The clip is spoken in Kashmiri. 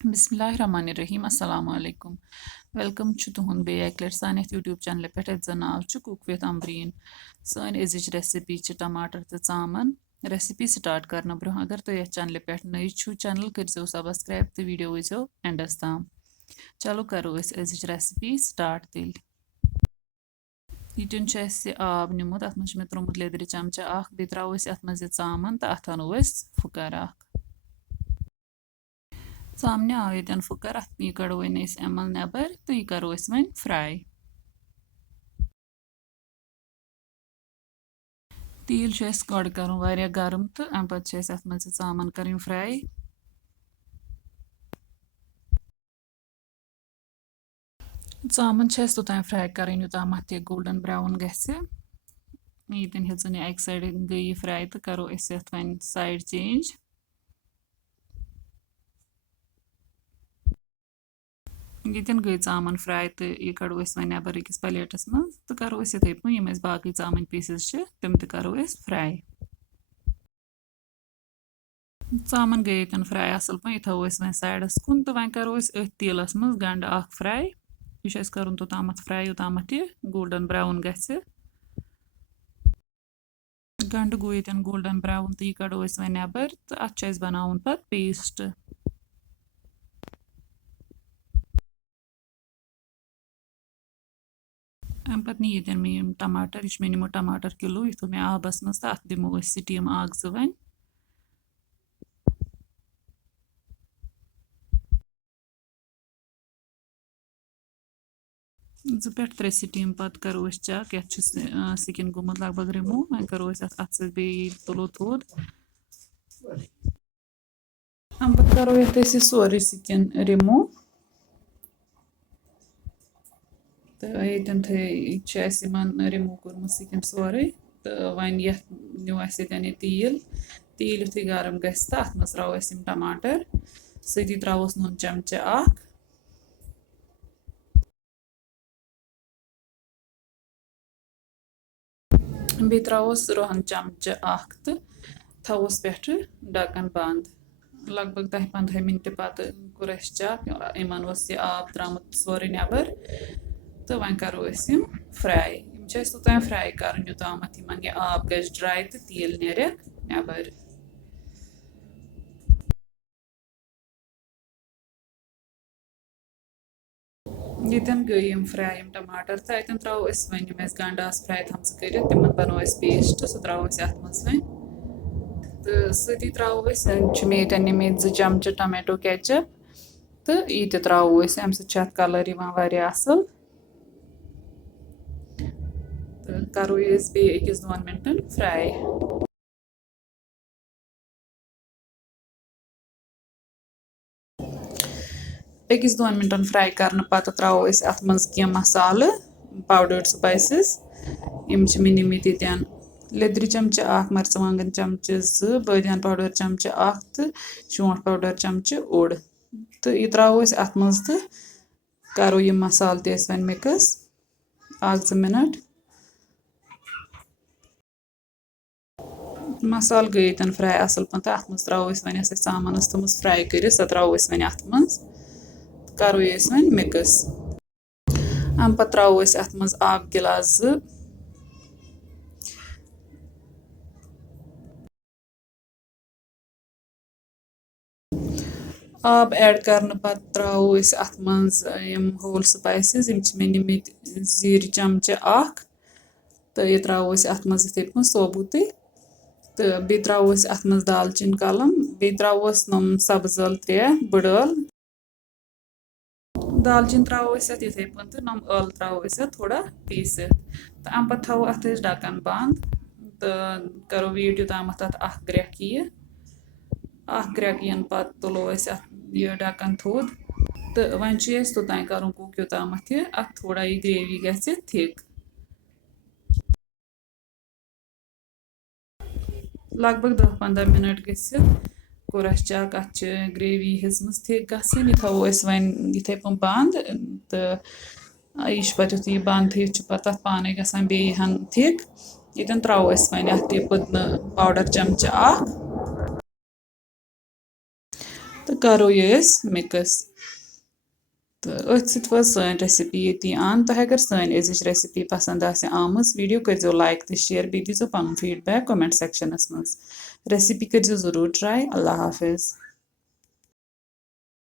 बिस्मिल्लाहिर्रहमानिर्रहीम अस्सलाम वालेकुम वेलकम तुहद बे सानी यूट्यूब चैनल पे नाव cook with Ambreen sun अजिच recipe टमाटर तो चामन रेसिपी स्टार्ट करना ब्रोह अगर तुम ये चैनल पे नई चैनल करो सब्सक्राइब तो वीडियो वो एंडस ताम चलो करो अजिच रेसिपी स्टार्ट तेल यीटन आब निमुत अत मे त्रोमुत लेदर चमचा बे त्रो अत मे चामन तो अत अनो फुकर सामने आव ये फुकर अत यह कड़ो वन एमल नबर तो यह करो वन फ्राई तील गड कर गर्म तो अम पे अत मे चामन कर फ्राई चामन तोतान फ्राई कर योताम यह गोल्डन ब्राउन गीतन हेचन अक साइड गई फ्राई तो करो वन साइड चेंज यीतन गई चामन फ्राई तो यह कड़ो वन नबर अकिस प्लेटस मज तो करो इथे पे बाकी चामन पीसेस तम तो करो फ्राई चामन गई ये फ्राई असल पे यह थो वन साइडस कुन तो वन करो तेलस मज गंड फ्राई यह कर तोताम फ्राई योताम यह गोल्डन ब्राउन गंड गो ये गोल्डन ब्राउन तो यह कड़ो वन नबर तो अत बनावन पे पेस्ट अम पे नी ये मे टमाटर यह मे निमो टमाटर किलो यह थो मे आबस मज तो अत दिमो स्टीम आग वन जो पे त्रे स्टीम पे करो चेक ये सिकिन गोमुत लगभग रिमूव वन करो अत तुलो थोद अम पे करो ये सोरे सिकिन रिमूव तो ये रिमूव कोर्मुत सिकिन सोरे तो वन ये न्यू ये तील तील युथु गर्म गस तो अत मज त्रो टमाटर सती त्रोस नून चमचा बे त्रोस रोहन चमचा तो थवस पे ढक्कन बंद लगभग 10-15 मिनट पत कोर चेक इन यह आब द्रामुत सोरे नबर तो वन करो फ्राई तोतान फ्राई कर योताम यह आब गज ड्राई तो तेल नेर नबर यन गई फ्राई टमाटर तो अतन त्रो वन गंड फ्राई थम कर तिम बनो पेस्ट सह त्रो अत मज वन तो सती त्रो मे ये 2 चमच टमाटो केचप तो यह त्रो अम सत कलर असल तो करो बे 1-2 मिनटन फ्राई अकिस 2 मिनटन फ्राई करने पत त्रो अत मज कह मसाल पाउडर्ड स्पाइसेस यम मे निमित ये लेदर चमचा मरचवांगन चमचे 2 बदियान पाउडर चमचा तो शोंठ पाउडर चमचे ओड तो यह त्रो अत मज तो करो यह मसाल वन मिक्स 1-2 मिनट मसाल गई ये फ्राई असल पे तो अत त्रो वन चामन थम फ्राई कर सह त्रो वन अत मज करो वन मिक्स अम पे त्रो अत मज आब गिलास 2 आब ऐड करने पत त्रो अत मज होल स्पाइसेस मे निमित जीर चमचा तो यह त्रो अत मज इथे पे सोबुत तो बे त्रो अत मज दालचीन कलम बे त्रोस नम सब्ज ٲल 3 बड़ ٲल दालचीन त्रो इथे पे तो नम ٲल त्रो थोड़ा पीसित तो अम पे थो अत ढक्कन बंद तो करो वेट योताम अत ग्रेक यह ग्रेक यन पत तुलो यह ढक्कन थोद तो वन तोतान कर कुक योताम अत थोड़ा यह ग्रेवी गि थिक लगभग 10-15 मिनट कोर चेक अत ग्रेवी हेचम थिक गन यह थो वन इथे पे बंद तो यह पे यु बंद थी पे पाने गसान बेहन थिक ये त्रो वन अत पुदन पाउडर चमचा तो تہٕ کَرو یہِ أسۍ مِکٕس تہٕ أتھۍ سۭتۍ وٲژ سٲنۍ ریسِپی ییٚتی اَن تۄہہِ اگر سٲنۍ أزِچ ریسِپی پَسنٛد آسہِ آمٕژ ویٖڈیو کٔرۍزیو لایک تہٕ شِیَر بیٚیہِ دیٖزیو پَنُن فیٖڈبیک کومٮ۪نٛٹ سٮ۪کشَنَس منٛز ریسِپی کٔرۍزیو ضٔروٗر ٹرٛاے اللہ حافِظ